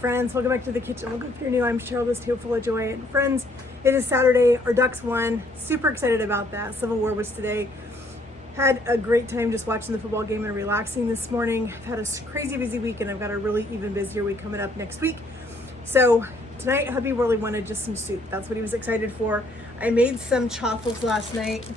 friends, welcome back to the kitchen. Welcome if you're new. I'm Cheryl, this table full of joy. And friends, it is Saturday. Our Ducks won. Super excited about that. Civil War was today. Had a great time just watching the football game and relaxing this morning. I've had a crazy busy week and I've got a really even busier week coming up next week. So tonight, hubby really wanted just some soup. That's what he was excited for. I made some chaffles last night.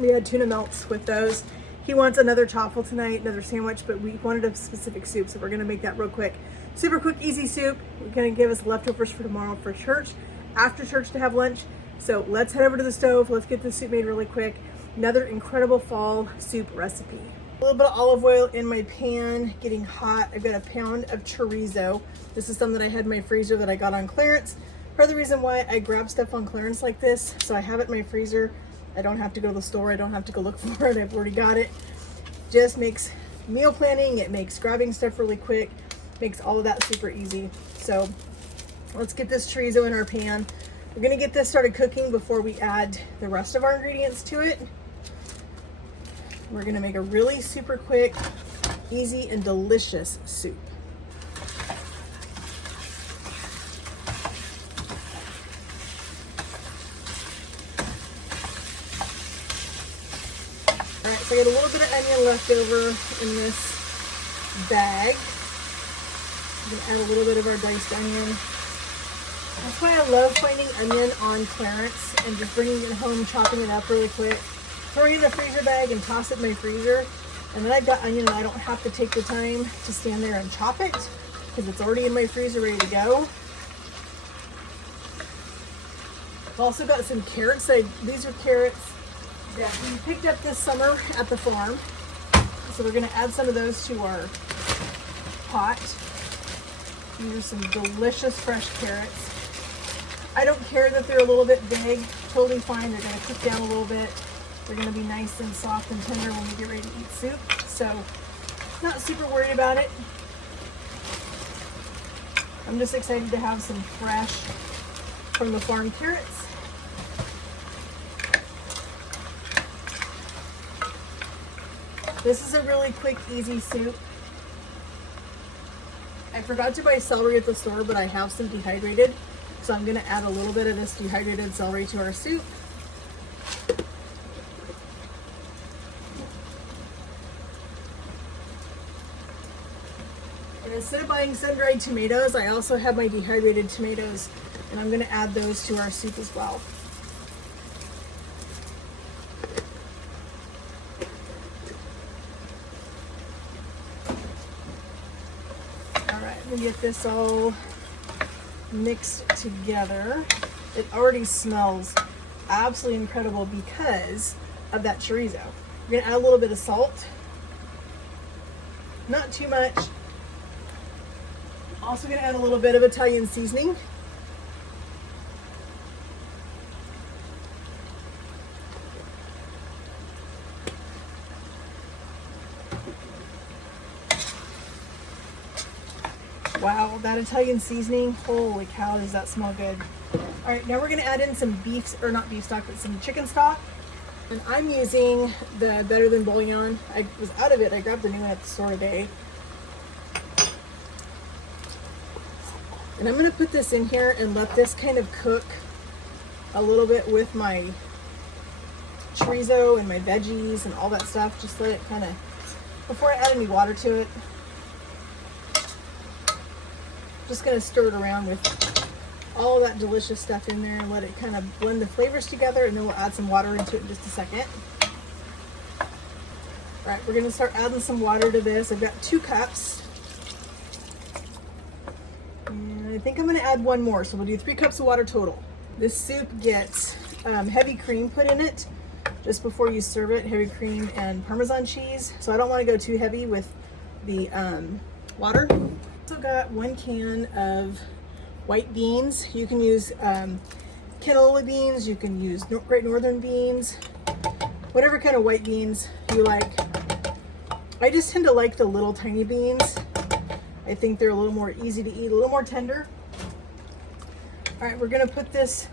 We had tuna melts with those. He wants another chaffle tonight, another sandwich, but we wanted a specific soup, so we're gonna make that real quick. Super quick, easy soup. We're gonna give us leftovers for tomorrow for church, after church to have lunch. So let's head over to the stove. Let's get this soup made really quick. Another incredible fall soup recipe. A little bit of olive oil in my pan, getting hot. I've got a pound of chorizo. This is something that I had in my freezer that I got on clearance. Part of the reason why I grab stuff on clearance like this, so I have it in my freezer. I don't have to go to the store. I don't have to go look for it. I've already got it. Just makes meal planning. It makes grabbing stuff really quick. Makes all of that super easy. So let's get this chorizo in our pan. We're gonna get this started cooking before we add the rest of our ingredients to it. We're gonna make a really super quick, easy, and delicious soup. So I got a little bit of onion left over in this bag. I'm gonna add a little bit of our diced onion. That's why I love finding onion on clearance and just bringing it home, chopping it up really quick, throwing it in the freezer bag and toss it in my freezer. And then I've got onion and I don't have to take the time to stand there and chop it because it's already in my freezer ready to go. I've also got some carrots. These are carrots that we picked up this summer at the farm. So we're gonna add some of those to our pot. These are some delicious fresh carrots. I don't care that they're a little bit big, totally fine. They're gonna cook down a little bit. They're gonna be nice and soft and tender when we get ready to eat soup. So not super worried about it. I'm just excited to have some fresh from the farm carrots. This is a really quick, easy soup. I forgot to buy celery at the store, but I have some dehydrated. So I'm gonna add a little bit of this dehydrated celery to our soup. And instead of buying sun-dried tomatoes, I also have my dehydrated tomatoes, and I'm gonna add those to our soup as well. Get this all mixed together. It already smells absolutely incredible because of that chorizo. We're gonna add a little bit of salt, not too much. Also gonna add a little bit of Italian seasoning. Wow, that Italian seasoning, holy cow, does that smell good. All right, now we're gonna add in some beef, or not beef stock, but some chicken stock. And I'm using the Better Than Bouillon. I was out of it, I grabbed the new one at the store today. And I'm gonna put this in here and let this kind of cook a little bit with my chorizo and my veggies and all that stuff. Just let it kind of, before I add any water to it. Just gonna stir it around with all of that delicious stuff in there and let it kind of blend the flavors together, and then we'll add some water into it in just a second. All right, we're gonna start adding some water to this. I've got 2 cups. And I think I'm gonna add 1 more, so we'll do 3 cups of water total. This soup gets heavy cream put in it just before you serve it, heavy cream and Parmesan cheese. So I don't wanna go too heavy with the water. Also got 1 can of white beans. You can use canola beans, you can use Great Northern beans, whatever kind of white beans you like. I just tend to like the little tiny beans. I think they're a little more easy to eat, a little more tender. All right, we're gonna put the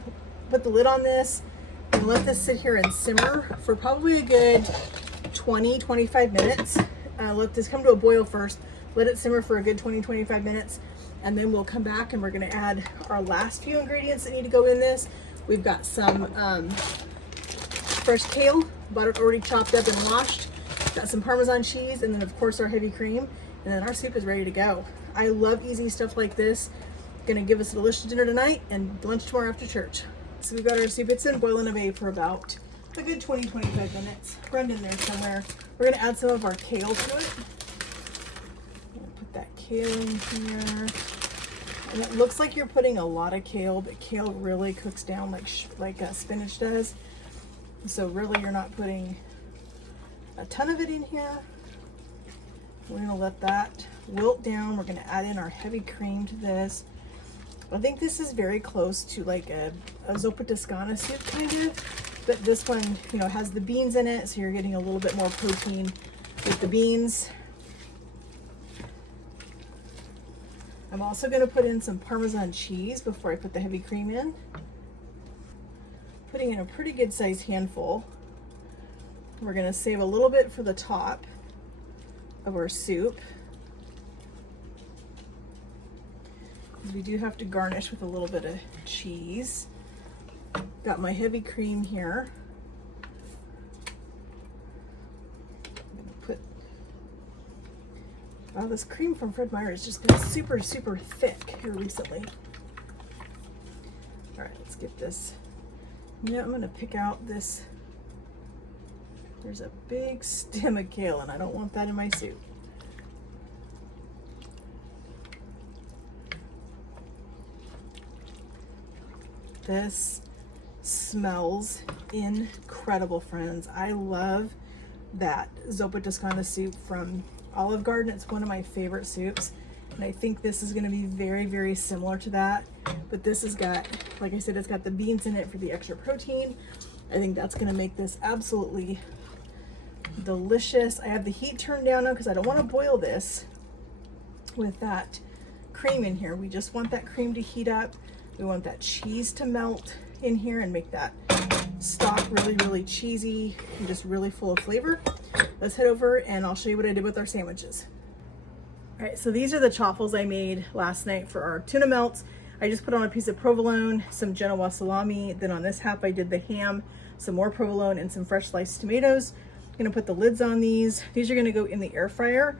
lid on this and let this sit here and simmer for probably a good 20-25 minutes. Let this come to a boil first. Let it simmer for a good 20-25 minutes. And then we'll come back and we're gonna add our last few ingredients that need to go in this. We've got some fresh kale, bought it already chopped up and washed. Got some Parmesan cheese, and then of course our heavy cream. And then our soup is ready to go. I love easy stuff like this. Gonna give us a delicious dinner tonight and lunch tomorrow after church. So we've got our soup. It's in boiling away for about a good 20-25 minutes. Run in there somewhere. We're gonna add some of our kale to it. Put that kale in here. And it looks like you're putting a lot of kale, but kale really cooks down like spinach does. So really you're not putting a ton of it in here. We're gonna let that wilt down. We're gonna add in our heavy cream to this. I think this is very close to like a zuppa toscana soup kind of, but this one, you know, has the beans in it, so you're getting a little bit more protein with the beans. I'm also gonna put in some Parmesan cheese before I put the heavy cream in. Putting in a pretty good sized handful. We're gonna save a little bit for the top of our soup, because we do have to garnish with a little bit of cheese. Got my heavy cream here. I'm gonna put, wow, this cream from Fred Meyer has just been super, super thick here recently. All right, let's get this. You know, I'm gonna pick out this. There's a big stem of kale, and I don't want that in my soup. This smells incredible, friends. I love that zuppa toscana soup from Olive Garden. It's one of my favorite soups, and I think this is going to be very, very similar to that. But this has got, like I said, it's got the beans in it for the extra protein. I think that's going to make this absolutely delicious. I have the heat turned down now because I don't want to boil this with that cream in here. We just want that cream to heat up. We want that cheese to melt in here and make that stock really, really cheesy and just really full of flavor. Let's head over and I'll show you what I did with our sandwiches. All right, so these are the chaffles I made last night for our tuna melts. I just put on a piece of provolone, some Genoa salami. Then on this half, I did the ham, some more provolone, and some fresh sliced tomatoes. I'm gonna put the lids on these. These are gonna go in the air fryer,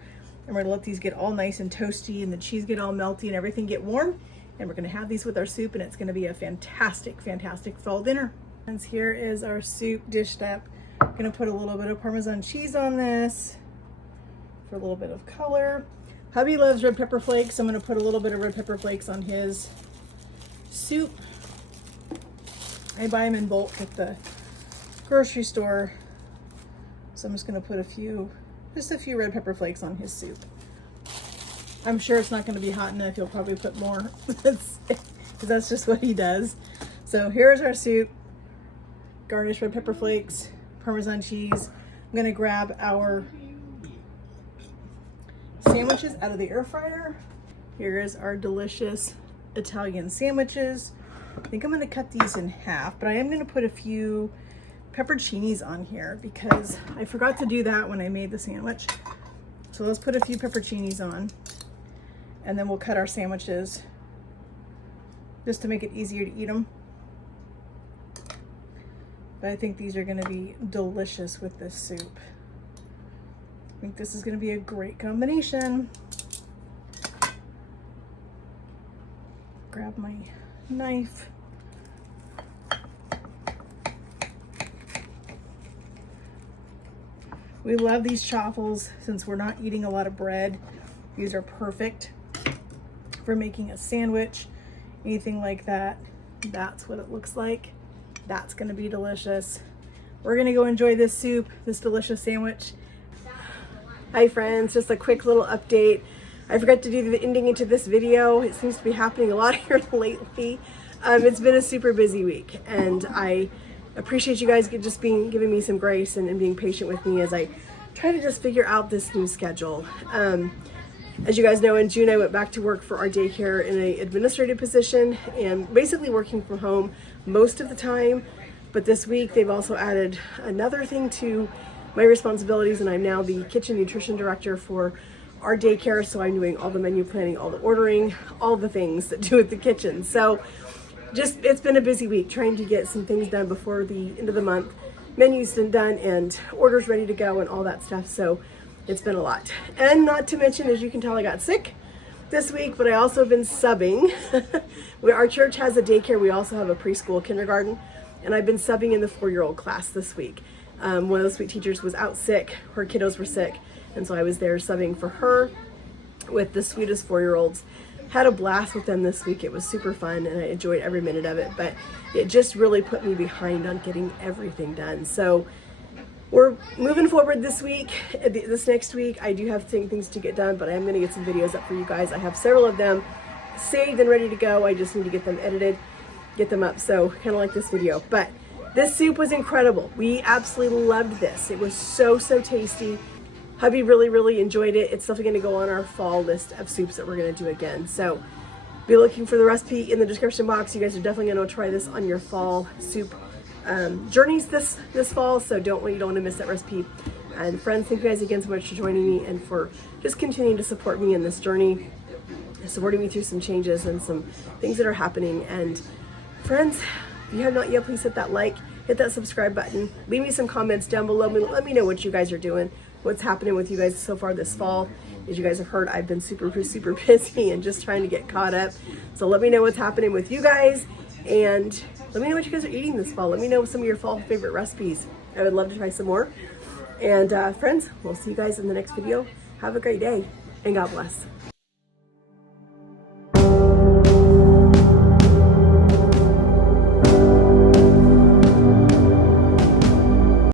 and we're gonna let these get all nice and toasty and the cheese get all melty and everything get warm. And we're gonna have these with our soup, and it's gonna be a fantastic, fantastic fall dinner. And here is our soup dished up. I'm gonna put a little bit of Parmesan cheese on this for a little bit of color. Hubby loves red pepper flakes, so I'm gonna put a little bit of red pepper flakes on his soup. I buy them in bulk at the grocery store, so I'm just gonna put just a few red pepper flakes on his soup. I'm sure it's not gonna be hot enough. He'll probably put more, because that's just what he does. So here's our soup. Garnish red pepper flakes, Parmesan cheese. I'm gonna grab our sandwiches out of the air fryer. Here is our delicious Italian sandwiches. I think I'm gonna cut these in half, but I am gonna put a few pepperoncinis on here because I forgot to do that when I made the sandwich. So let's put a few pepperoncinis on, and then we'll cut our sandwiches just to make it easier to eat them. But I think these are gonna be delicious with this soup. I think this is gonna be a great combination. Grab my knife. We love these chaffles since we're not eating a lot of bread. These are perfect for making a sandwich, anything like that. That's what it looks like. That's gonna be delicious. We're gonna go enjoy this soup, this delicious sandwich. Hi friends, just a quick little update. I forgot to do the ending into this video. It seems to be happening a lot here lately. It's been a super busy week, and I appreciate you guys just giving me some grace and being patient with me as I try to just figure out this new schedule. As you guys know, in June I went back to work for our daycare in an administrative position and basically working from home most of the time. But this week they've also added another thing to my responsibilities, and I'm now the kitchen nutrition director for our daycare, so I'm doing all the menu planning, all the ordering, all the things that do with the kitchen. So it's been a busy week trying to get some things done before the end of the month. Menus done and orders ready to go and all that stuff. So it's been a lot. And not to mention, as you can tell, I got sick this week, but I also have been subbing. Our church has a daycare. We also have a preschool kindergarten, and I've been subbing in the 4-year-old class this week. One of the sweet teachers was out sick. Her kiddos were sick, and so I was there subbing for her with the sweetest 4-year-olds. Had a blast with them this week. It was super fun, and I enjoyed every minute of it, but it just really put me behind on getting everything done. So we're moving forward this week. This next week, I do have things to get done, but I am going to get some videos up for you guys. I have several of them saved and ready to go. I just need to get them edited, get them up. So kind of like this video, but this soup was incredible. We absolutely loved this. It was so tasty. Hubby really enjoyed it. It's definitely going to go on our fall list of soups that we're going to do again. So be looking for the recipe in the description box. You guys are definitely going to try this on your fall soup journeys this fall. So you don't want to miss that recipe. And friends, thank you guys again so much for joining me and for just continuing to support me in this journey, supporting me through some changes and some things that are happening. And friends, if you have not yet, please hit that like, hit that subscribe button, leave me some comments down below. Let me know what you guys are doing, what's happening with you guys so far this fall. As you guys have heard, I've been super busy and just trying to get caught up. So let me know what's happening with you guys, and let me know what you guys are eating this fall. Let me know some of your fall favorite recipes. I would love to try some more. And friends, we'll see you guys in the next video. Have a great day, and God bless.